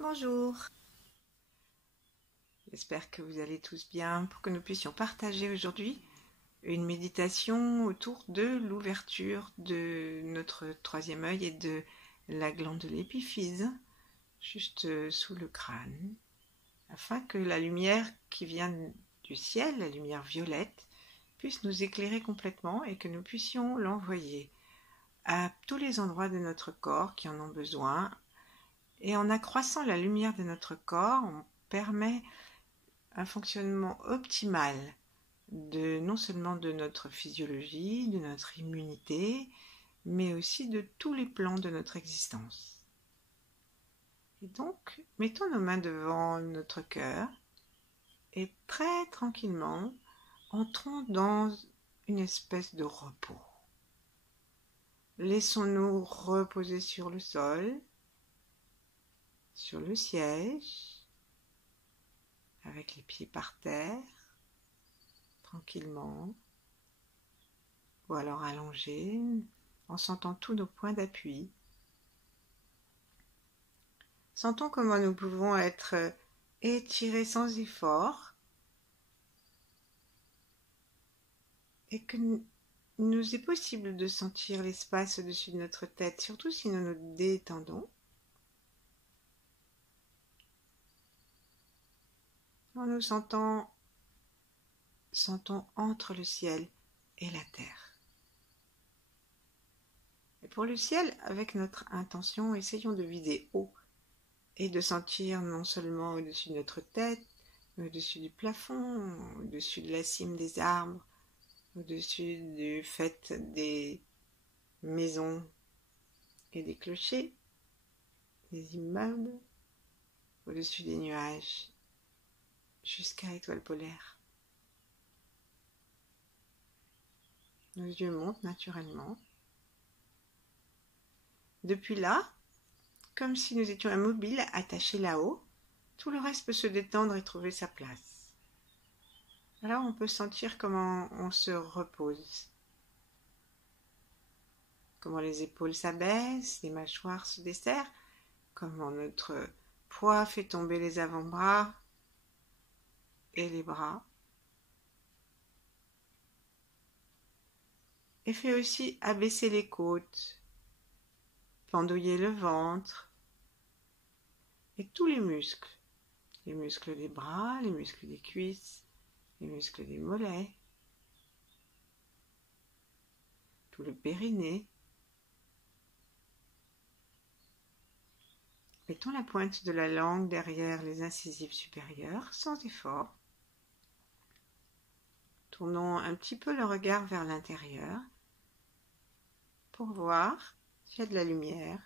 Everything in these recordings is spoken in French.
Bonjour, j'espère que vous allez tous bien pour que nous puissions partager aujourd'hui une méditation autour de l'ouverture de notre troisième œil et de la glande de l'épiphyse, juste sous le crâne, afin que la lumière qui vient du ciel, la lumière violette, puisse nous éclairer complètement et que nous puissions l'envoyer à tous les endroits de notre corps qui en ont besoin. Et en accroissant la lumière de notre corps, on permet un fonctionnement optimal non seulement de notre physiologie, de notre immunité, mais aussi de tous les plans de notre existence. Et donc, mettons nos mains devant notre cœur et très tranquillement, entrons dans une espèce de repos. Laissons-nous reposer sur le sol, sur le siège, avec les pieds par terre, tranquillement, ou alors allongés, en sentant tous nos points d'appui. Sentons comment nous pouvons être étirés sans effort et que nous est possible de sentir l'espace au-dessus de notre tête, surtout si nous nous détendons. En nous sentons entre le ciel et la terre. Et pour le ciel, avec notre intention, essayons de viser haut et de sentir non seulement au-dessus de notre tête, mais au-dessus du plafond, au-dessus de la cime des arbres, au-dessus du fait des maisons et des clochers, des immeubles, au-dessus des nuages, jusqu'à l'étoile polaire. Nos yeux montent naturellement. Depuis là, comme si nous étions immobiles, attachés là-haut, tout le reste peut se détendre et trouver sa place. Alors on peut sentir comment on se repose, comment les épaules s'abaissent, les mâchoires se desserrent, comment notre poids fait tomber les avant-bras et les bras, et fait aussi abaisser les côtes, pendouiller le ventre et tous les muscles des bras, les muscles des cuisses, les muscles des mollets, tout le périnée. Mettons la pointe de la langue derrière les incisives supérieures, sans effort. Tournons un petit peu le regard vers l'intérieur pour voir s'il y a de la lumière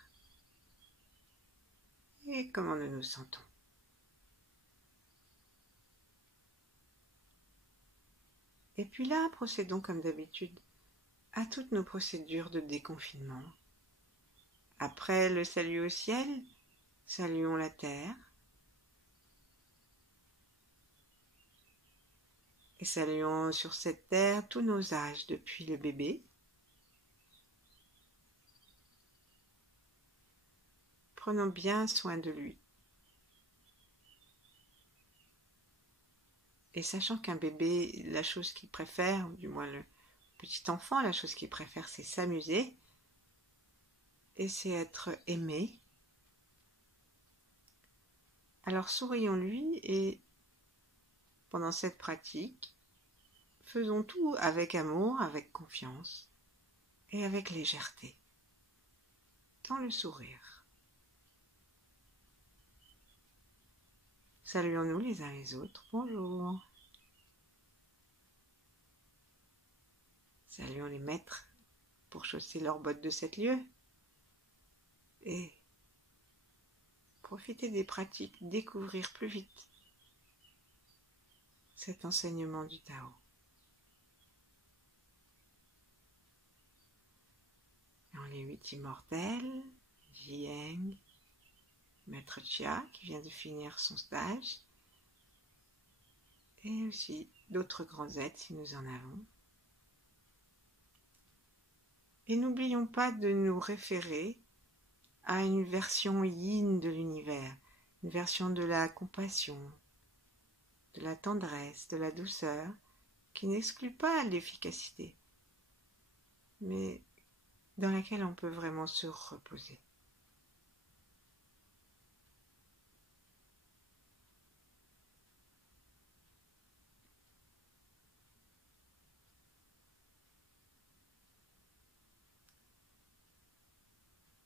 et comment nous nous sentons. Et puis là, procédons comme d'habitude à toutes nos procédures de déconfinement. Après le salut au ciel, saluons la terre et saluons sur cette terre tous nos âges depuis le bébé. Prenons bien soin de lui. Et sachant qu'un bébé, la chose qu'il préfère, ou du moins le petit enfant, la chose qu'il préfère, c'est s'amuser et c'est être aimé. Alors sourions-lui et pendant cette pratique, faisons tout avec amour, avec confiance et avec légèreté, dans le sourire. Saluons-nous les uns les autres. Bonjour. Saluons les maîtres pour chausser leurs bottes de 7 lieues. Et profiter des pratiques, découvrir plus vite cet enseignement du Tao. Dans les 8 immortels, Jiang, Maître Chia qui vient de finir son stage, et aussi d'autres grands êtres si nous en avons. Et n'oublions pas de nous référer à une version yin de l'univers, une version de la compassion, de la tendresse, de la douceur, qui n'exclut pas l'efficacité, mais dans laquelle on peut vraiment se reposer.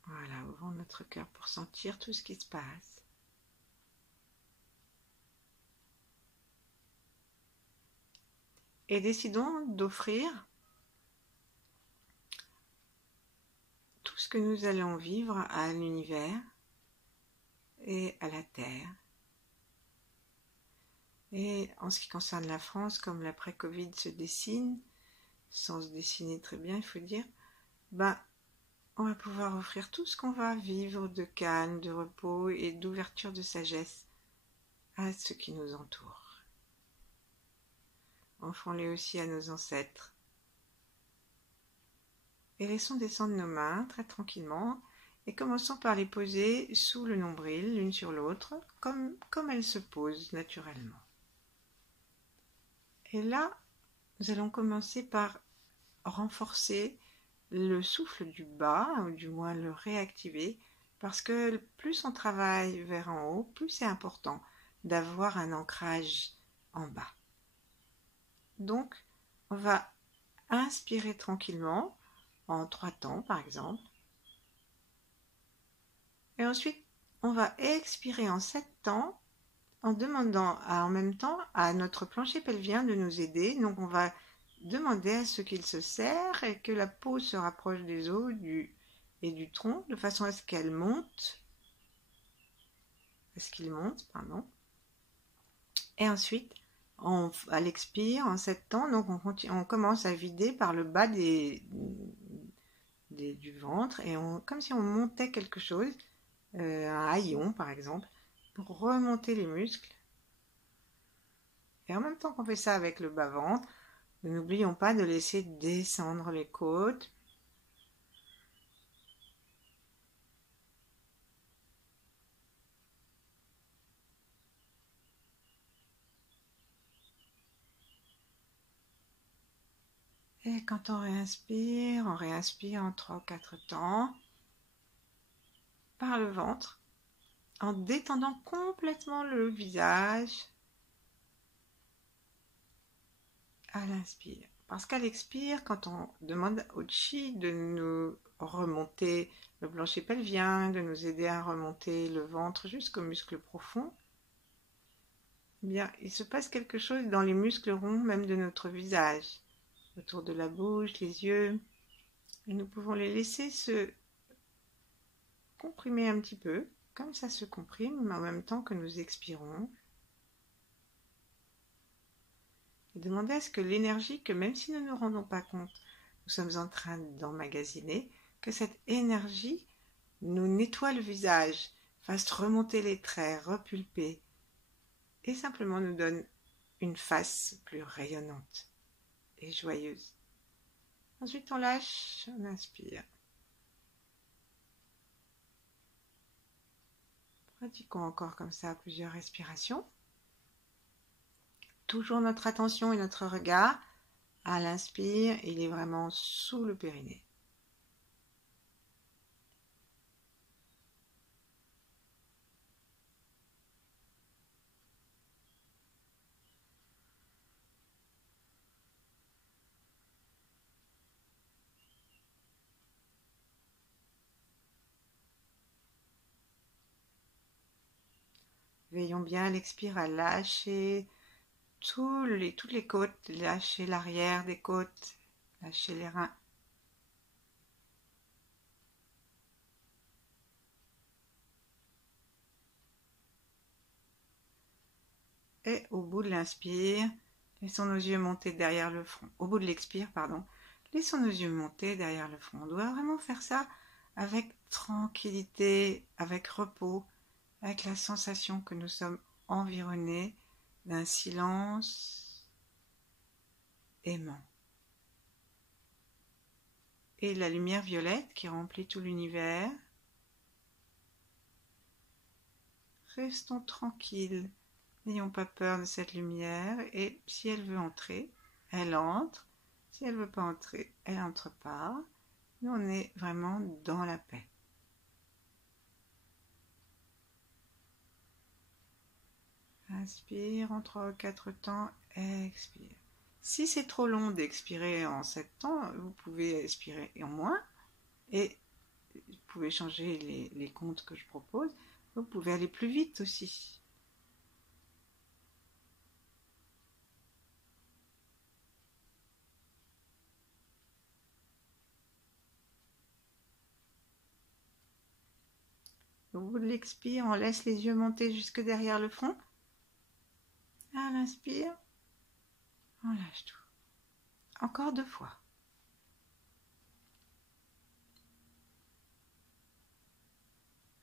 Voilà, ouvrons notre cœur pour sentir tout ce qui se passe. Et décidons d'offrir tout ce que nous allons vivre à l'univers et à la Terre. Et en ce qui concerne la France, comme l'après-Covid se dessine, sans se dessiner très bien, il faut dire, on va pouvoir offrir tout ce qu'on va vivre de calme, de repos et d'ouverture de sagesse à ce qui nous entoure. Offrons-les aussi à nos ancêtres. Et laissons descendre nos mains très tranquillement et commençons par les poser sous le nombril, l'une sur l'autre, comme elles se posent naturellement. Et là, nous allons commencer par renforcer le souffle du bas, ou du moins le réactiver, parce que plus on travaille vers en haut, plus c'est important d'avoir un ancrage en bas. Donc, on va inspirer tranquillement, en 3 temps par exemple, et ensuite on va expirer en 7 temps, en demandant en même temps à notre plancher pelvien de nous aider. Donc on va demander à ce qu'il se serre et que la peau se rapproche des os et du tronc, de façon à ce qu'il monte, Et ensuite, à l'expire, en 7 temps, donc on commence à vider par le bas du ventre, et comme si on montait quelque chose, un haillon par exemple, pour remonter les muscles. Et en même temps qu'on fait ça avec le bas-ventre, n'oublions pas de laisser descendre les côtes. Et quand on réinspire en 3 ou 4 temps par le ventre, en détendant complètement le visage à l'inspire. Parce qu'à l'expire, quand on demande au chi de nous remonter le plancher pelvien, de nous aider à remonter le ventre jusqu'aux muscles profonds, eh bien, il se passe quelque chose dans les muscles ronds, même de notre visage, autour de la bouche, les yeux, et nous pouvons les laisser se comprimer un petit peu, comme ça se comprime, en même temps que nous expirons. Et demander à ce que l'énergie, que même si nous ne nous rendons pas compte, nous sommes en train d'emmagasiner, que cette énergie nous nettoie le visage, fasse remonter les traits, repulper, et simplement nous donne une face plus rayonnante et joyeuse. Ensuite on lâche, on inspire. Pratiquons encore comme ça plusieurs respirations. Toujours notre attention et notre regard à l'inspire, il est vraiment sous le périnée. Veillons bien à l'expire à lâcher toutes les côtes, lâcher l'arrière des côtes, lâcher les reins. Et au bout de l'inspire, laissons nos yeux monter derrière le front. Au bout de l'expire, laissons nos yeux monter derrière le front. On doit vraiment faire ça avec tranquillité, avec repos, avec la sensation que nous sommes environnés d'un silence aimant. Et la lumière violette qui remplit tout l'univers restons tranquilles. N'ayons pas peur de cette lumière et si elle veut entrer, elle entre. Si elle ne veut pas entrer, elle n'entre pas. Nous, on est vraiment dans la paix. Inspire en 3 ou 4 temps, expire. Si c'est trop long d'expirer en 7 temps, vous pouvez expirer en moins et vous pouvez changer les comptes que je propose. Vous pouvez aller plus vite aussi. Au bout de l'expire, on laisse les yeux monter jusque derrière le front. À l'inspire, on lâche tout. Encore 2 fois.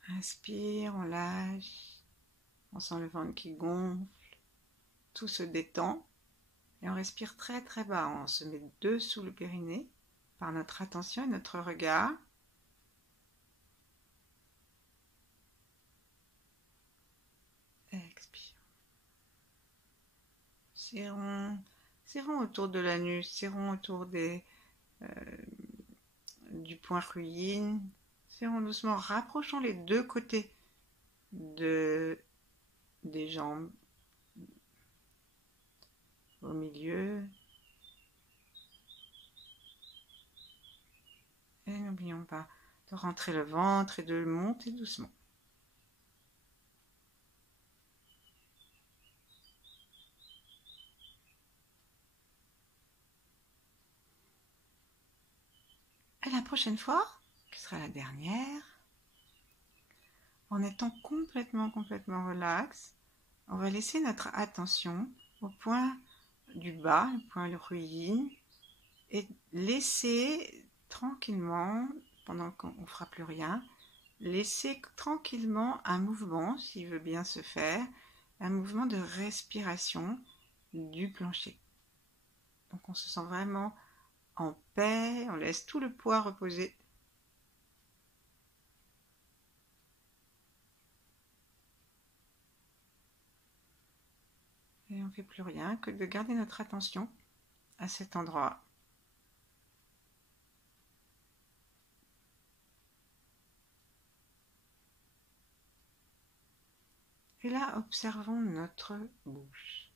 Inspire, on lâche. On sent le ventre qui gonfle. Tout se détend. Et on respire très très bas. On se met dessous le périnée par notre attention et notre regard. Expire. Serrons autour de l'anus, serrons autour du point ruine. Serrons doucement, rapprochons les 2 côtés des jambes au milieu. Et n'oublions pas de rentrer le ventre et de le monter doucement. Et la prochaine fois, qui sera la dernière, en étant complètement relax, on va laisser notre attention au point du bas, le point de ruine, et laisser tranquillement, pendant qu'on ne fera plus rien, laisser tranquillement un mouvement, s'il veut bien se faire, un mouvement de respiration du plancher. Donc on se sent vraiment en paix, on laisse tout le poids reposer. Et on ne fait plus rien que de garder notre attention à cet endroit. Et là, observons notre bouche.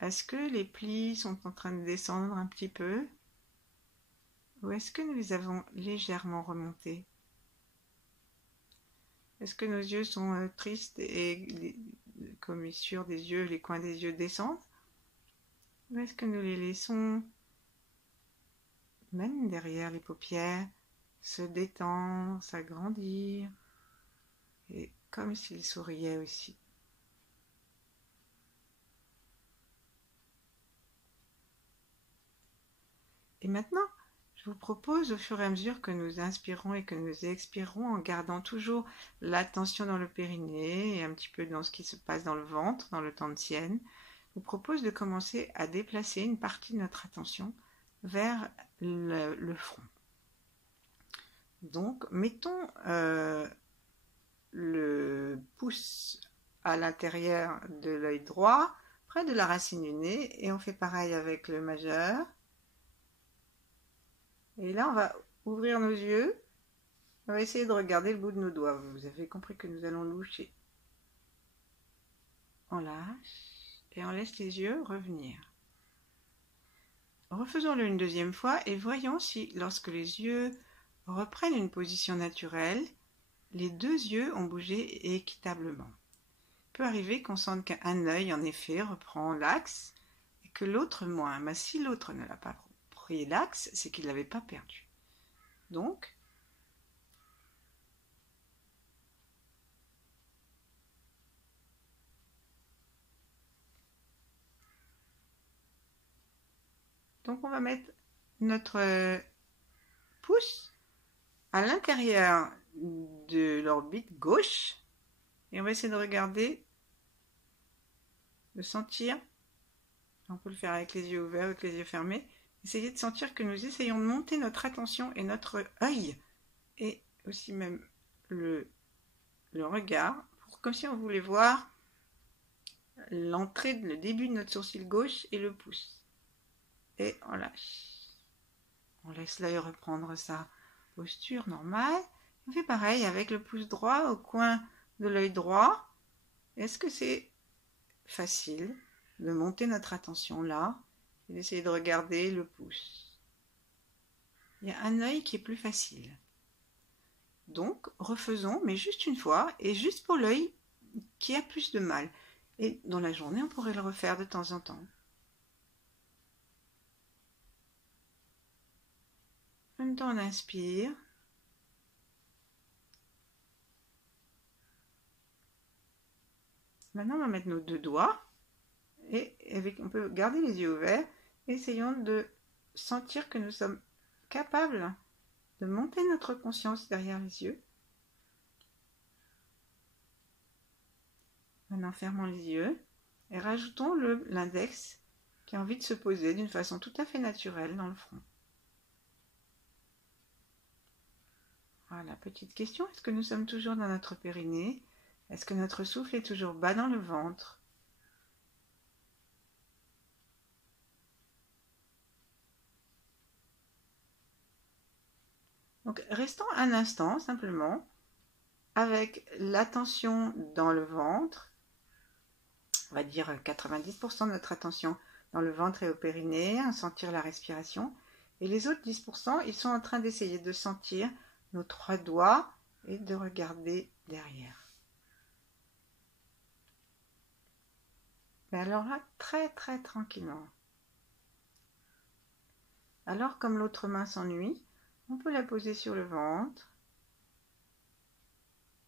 Est-ce que les plis sont en train de descendre un petit peu? Ou est-ce que nous les avons légèrement remontés? Est-ce que nos yeux sont tristes et comme sur des yeux, les coins des yeux descendent? Ou est-ce que nous les laissons, même derrière les paupières, se détendre, s'agrandir, et comme s'ils souriaient aussi? Et maintenant, je vous propose au fur et à mesure que nous inspirons et que nous expirons, en gardant toujours l'attention dans le périnée et un petit peu dans ce qui se passe dans le ventre, dans le dantian, je vous propose de commencer à déplacer une partie de notre attention vers le front. Donc, mettons le pouce à l'intérieur de l'œil droit, près de la racine du nez, et on fait pareil avec le majeur. Et là, on va ouvrir nos yeux. On va essayer de regarder le bout de nos doigts. Vous avez compris que nous allons loucher. On lâche et on laisse les yeux revenir. Refaisons-le une deuxième fois et voyons si, lorsque les yeux reprennent une position naturelle, les 2 yeux ont bougé équitablement. Il peut arriver qu'on sente qu'un œil, en effet, reprend l'axe et que l'autre moins. Mais si l'autre ne l'a pas pris l'axe, c'est qu'il ne l'avait pas perdu. Donc, on va mettre notre pouce à l'intérieur de l'orbite gauche et on va essayer de regarder, de sentir. On peut le faire avec les yeux ouverts ou avec les yeux fermés. Essayez de sentir que nous essayons de monter notre attention et notre œil et aussi même le regard comme si on voulait voir l'entrée, le début de notre sourcil gauche et le pouce. Et on lâche. On laisse l'œil reprendre sa posture normale. On fait pareil avec le pouce droit au coin de l'œil droit. Est-ce que c'est facile de monter notre attention là et d'essayer de regarder le pouce? Il y a un œil qui est plus facile. Donc, refaisons, mais juste une fois, et juste pour l'œil qui a plus de mal. Et dans la journée, on pourrait le refaire de temps en temps. En même temps, on inspire. Maintenant, on va mettre nos deux doigts, et on peut garder les yeux ouverts. Essayons de sentir que nous sommes capables de monter notre conscience derrière les yeux. Maintenant, fermons les yeux et rajoutons l'index qui a envie de se poser d'une façon tout à fait naturelle dans le front. Voilà, petite question, est-ce que nous sommes toujours dans notre périnée? Est-ce que notre souffle est toujours bas dans le ventre? Donc, restons un instant simplement avec l'attention dans le ventre. On va dire 90% de notre attention dans le ventre et au périnée, à sentir la respiration. Et les autres 10%, ils sont en train d'essayer de sentir nos trois doigts et de regarder derrière. Mais alors là, très très tranquillement. Alors comme l'autre main s'ennuie, on peut la poser sur le ventre,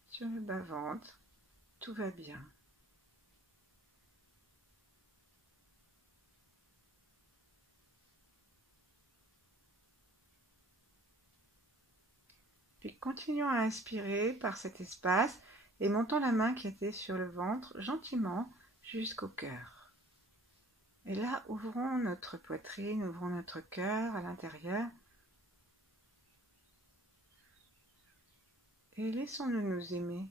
sur le bas-ventre, tout va bien. Puis continuons à inspirer par cet espace et montons la main qui était sur le ventre gentiment jusqu'au cœur. Et là, ouvrons notre poitrine, ouvrons notre cœur à l'intérieur. Et laissons-nous nous aimer.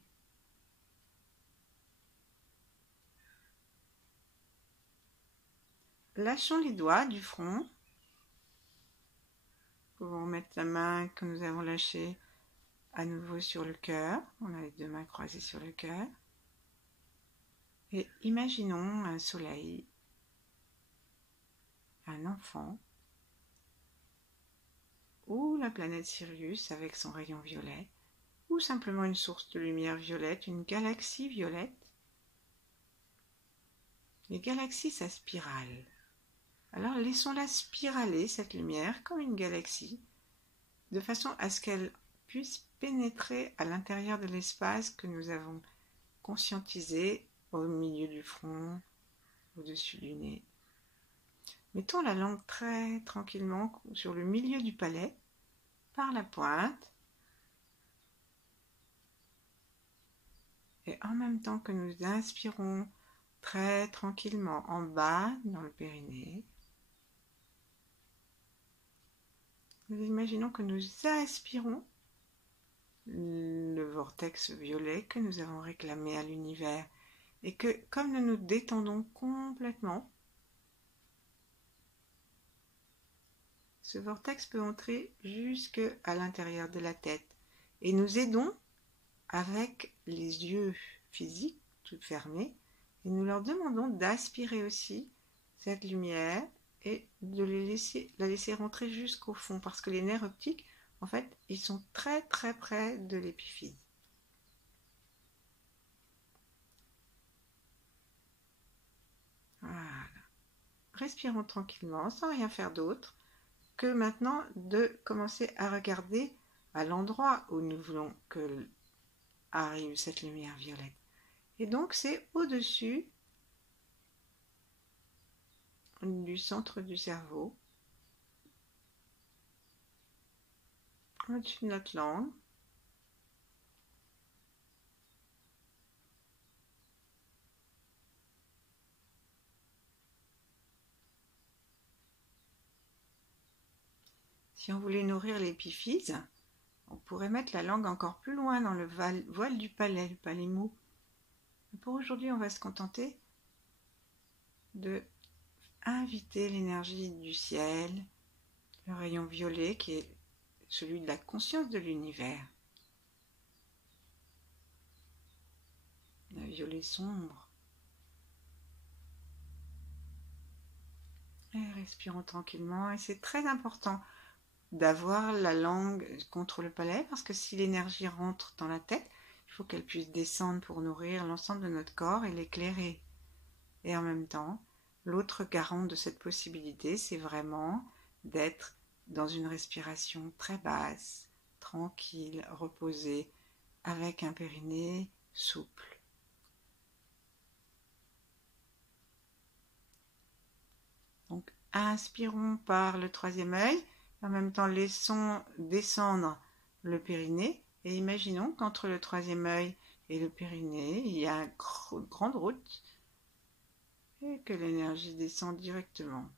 Lâchons les doigts du front. Nous pouvons remettre la main que nous avons lâchée à nouveau sur le cœur. On a les deux mains croisées sur le cœur. Et imaginons un soleil, un enfant, ou la planète Sirius avec son rayon violet, ou simplement une source de lumière violette, une galaxie violette. Les galaxies, ça spirale. Alors laissons-la spiraler, cette lumière, comme une galaxie, de façon à ce qu'elle puisse pénétrer à l'intérieur de l'espace que nous avons conscientisé au milieu du front, au-dessus du nez. Mettons la langue très tranquillement sur le milieu du palais, par la pointe, et en même temps que nous inspirons très tranquillement en bas dans le périnée, nous imaginons que nous aspirons le vortex violet que nous avons réclamé à l'univers et que comme nous nous détendons complètement, ce vortex peut entrer jusque à l'intérieur de la tête et nous aidons avec les yeux physiques tout fermés et nous leur demandons d'aspirer aussi cette lumière et de la laisser rentrer jusqu'au fond parce que les nerfs optiques, en fait, ils sont très très près de l'épiphyse. Voilà. Respirons tranquillement, sans rien faire d'autre que maintenant de commencer à regarder à l'endroit où nous voulons que arrive cette lumière violette. Et donc c'est au-dessus du centre du cerveau, au-dessus de notre langue. Si on voulait nourrir l'épiphyse, on pourrait mettre la langue encore plus loin dans le voile du palais, le palais mou. Pour aujourd'hui, on va se contenter de inviter l'énergie du ciel, le rayon violet qui est celui de la conscience de l'univers. Un violet sombre. Et respirons tranquillement. Et c'est très important d'avoir la langue contre le palais parce que si l'énergie rentre dans la tête, il faut qu'elle puisse descendre pour nourrir l'ensemble de notre corps et l'éclairer. Et en même temps, l'autre garant de cette possibilité, c'est vraiment d'être dans une respiration très basse, tranquille, reposée, avec un périnée souple. Donc, inspirons par le troisième œil, en même temps laissons descendre le périnée et imaginons qu'entre le troisième œil et le périnée, il y a une grande route et que l'énergie descend directement.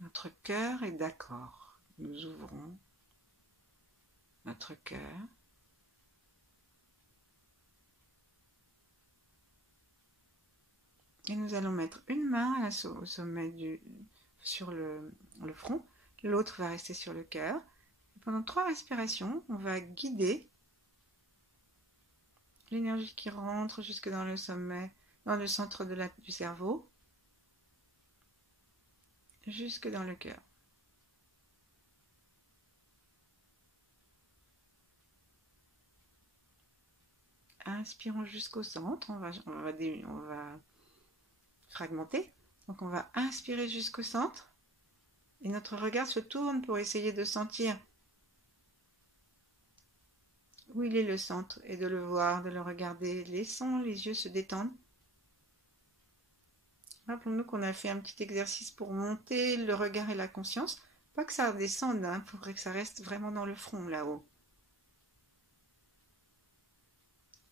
Notre cœur est d'accord. Nous ouvrons notre cœur. Et nous allons mettre une main au sommet sur le front. L'autre va rester sur le cœur. Et pendant 3 respirations, on va guider l'énergie qui rentre jusque dans le sommet, dans le centre du cerveau, jusque dans le cœur. Inspirons jusqu'au centre, on va fragmenter. Donc on va inspirer jusqu'au centre et notre regard se tourne pour essayer de sentir où il est le centre et de le voir, de le regarder. Laissons les yeux se détendre. Rappelons-nous qu'on a fait un petit exercice pour monter le regard et la conscience. Pas que ça redescende, il faudrait que ça reste vraiment dans le front là-haut.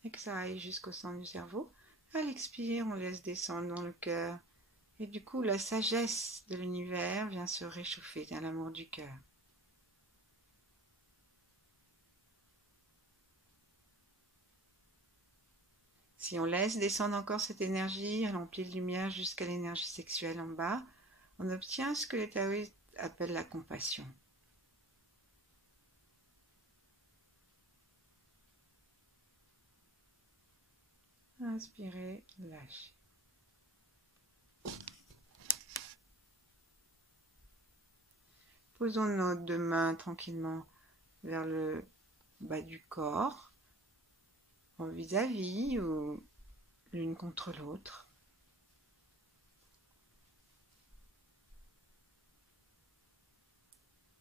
Et que ça aille jusqu'au centre du cerveau. À l'expire, on laisse descendre dans le cœur. Et du coup, la sagesse de l'univers vient se réchauffer dans l'amour du cœur. Si on laisse descendre encore cette énergie, elle remplit de lumière jusqu'à l'énergie sexuelle en bas, on obtient ce que les taoïstes appellent la compassion. Inspirez, lâchez. Posons nos 2 mains tranquillement vers le bas du corps, en vis-à-vis ou l'une contre l'autre.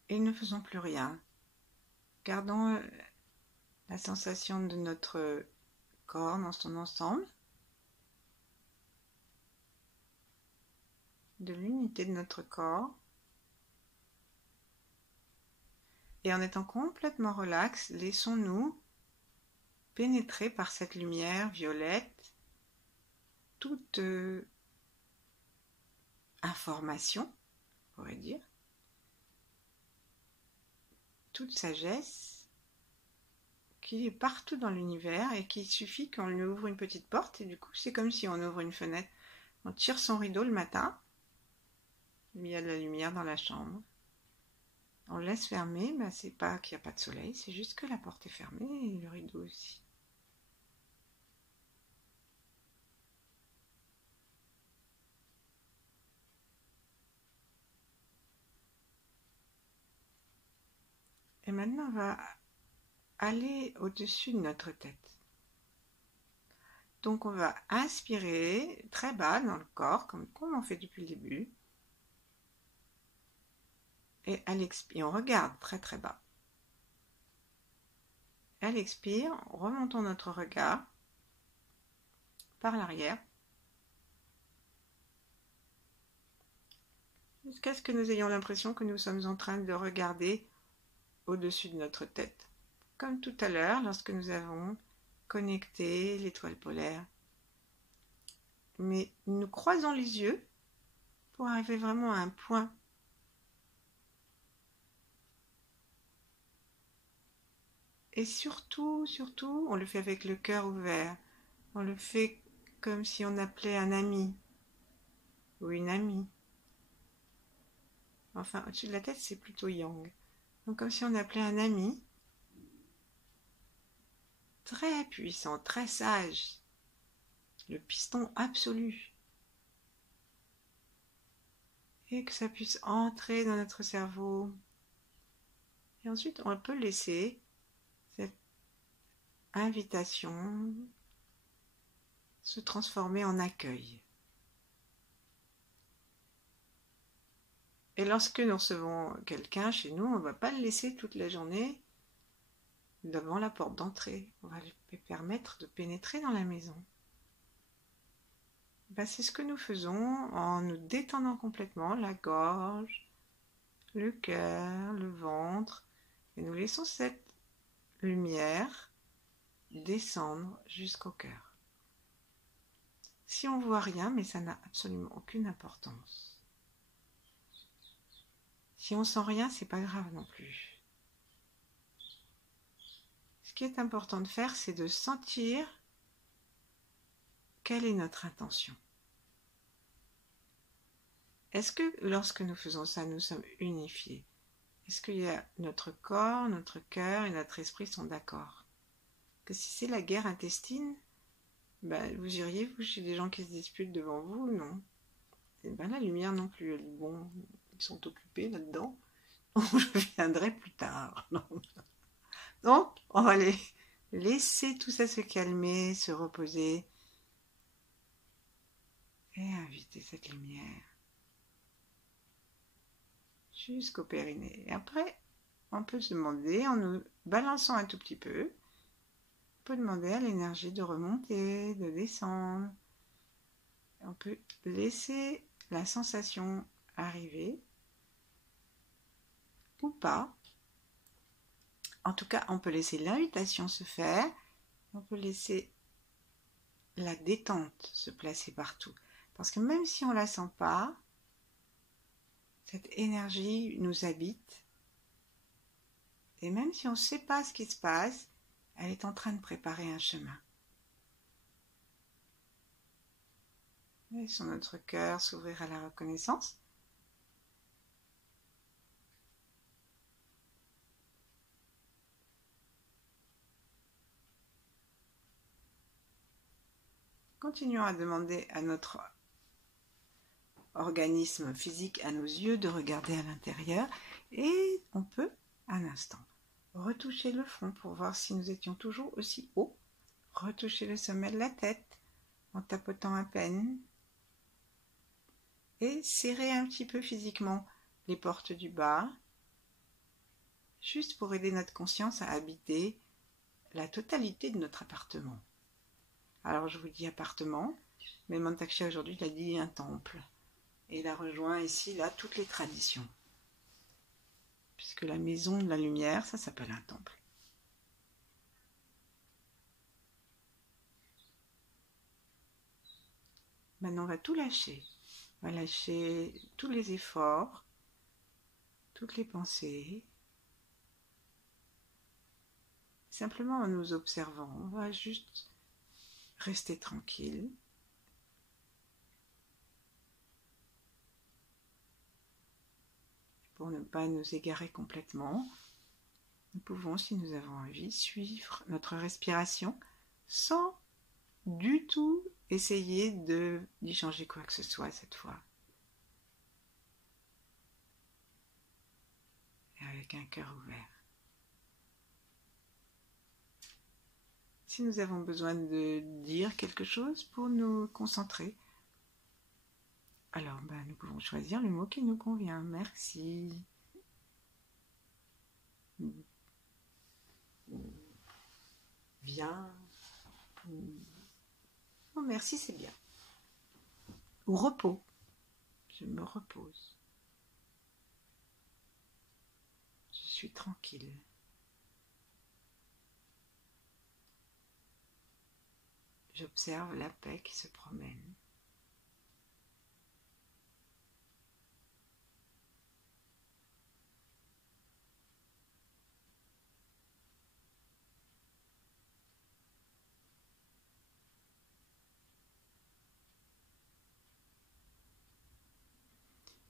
Et ne faisons plus rien. Gardons la sensation de notre corps dans son ensemble, de l'unité de notre corps. Et en étant complètement relax, laissons-nous pénétrer par cette lumière violette toute information, on pourrait dire, toute sagesse qui est partout dans l'univers et qu'il suffit qu'on lui ouvre une petite porte et du coup c'est comme si on ouvre une fenêtre. On tire son rideau le matin, il y a de la lumière dans la chambre. On le laisse fermer, c'est pas qu'il n'y a pas de soleil, c'est juste que la porte est fermée et le rideau aussi. Et maintenant, on va aller au-dessus de notre tête. Donc, on va inspirer très bas dans le corps, comme on fait depuis le début. Et à l'expire, on regarde très très bas. À l'expire, remontons notre regard par l'arrière jusqu'à ce que nous ayons l'impression que nous sommes en train de regarder au-dessus de notre tête. Comme tout à l'heure, lorsque nous avons connecter l'étoile polaire. Mais nous croisons les yeux pour arriver vraiment à un point. Et surtout, on le fait avec le cœur ouvert. On le fait comme si on appelait un ami ou une amie. Enfin, au-dessus de la tête, c'est plutôt yang. Donc comme si on appelait un ami très puissant, très sage. Le piston absolu. Et que ça puisse entrer dans notre cerveau. Et ensuite, on peut laisser cette invitation se transformer en accueil. Et lorsque nous recevons quelqu'un chez nous, on ne va pas le laisser toute la journée devant la porte d'entrée. On va lui permettre de pénétrer dans la maison. C'est ce que nous faisons en nous détendant complètement la gorge, le cœur, le ventre, et nous laissons cette lumière descendre jusqu'au cœur. Si on ne voit rien, mais ça n'a absolument aucune importance. Si on sent rien, c'est pas grave non plus. Ce qui est important de faire, c'est de sentir quelle est notre intention. Est-ce que lorsque nous faisons ça, nous sommes unifiés? Est-ce qu'il y a notre corps, notre cœur et notre esprit sont d'accord? Que si c'est la guerre intestine, vous iriez vous chez des gens qui se disputent devant vous? Non. Et la lumière non plus. Bon, ils sont occupés là-dedans. Je viendrai plus tard. Non. Donc, on va laisser tout ça se calmer, se reposer et inviter cette lumière jusqu'au périnée. Et après, on peut se demander, en nous balançant un tout petit peu, on peut demander à l'énergie de remonter, de descendre. On peut laisser la sensation arriver ou pas. En tout cas, on peut laisser l'invitation se faire. On peut laisser la détente se placer partout. Parce que même si on ne la sent pas, cette énergie nous habite. Et même si on ne sait pas ce qui se passe, elle est en train de préparer un chemin. Laissons notre cœur s'ouvrir à la reconnaissance. Continuons à demander à notre organisme physique, à nos yeux, de regarder à l'intérieur. Et on peut, un instant, retoucher le front pour voir si nous étions toujours aussi haut. Retoucher le sommet de la tête en tapotant à peine. Et serrer un petit peu physiquement les portes du bas, juste pour aider notre conscience à habiter la totalité de notre appartement. Alors je vous dis appartement, mais Mantak-Chia aujourd'hui il a dit un temple. Et il a rejoint ici, là, toutes les traditions. Puisque la maison de la lumière, ça s'appelle un temple. Maintenant on va tout lâcher. On va lâcher tous les efforts, toutes les pensées. Simplement en nous observant, on va juste rester tranquille. Pour ne pas nous égarer complètement, nous pouvons, si nous avons envie, suivre notre respiration sans du tout essayer d'y changer quoi que ce soit cette fois. Et avec un cœur ouvert. Si nous avons besoin de dire quelque chose pour nous concentrer, alors nous pouvons choisir le mot qui nous convient. Merci. Viens. Oh, merci, c'est bien. Ou repos. Je me repose. Je suis tranquille. J'observe la paix qui se promène.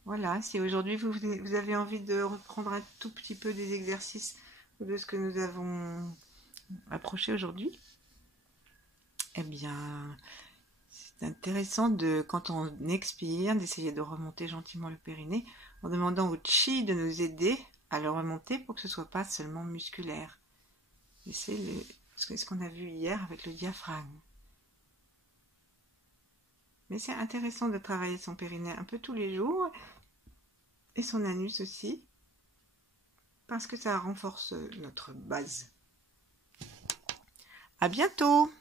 Voilà, si aujourd'hui vous avez envie de reprendre un tout petit peu des exercices de ce que nous avons approché aujourd'hui, eh bien, c'est intéressant de, quand on expire, d'essayer de remonter gentiment le périnée en demandant au chi de nous aider à le remonter pour que ce ne soit pas seulement musculaire. Et c'est ce qu'on a vu hier avec le diaphragme. Mais c'est intéressant de travailler son périnée un peu tous les jours et son anus aussi parce que ça renforce notre base. À bientôt!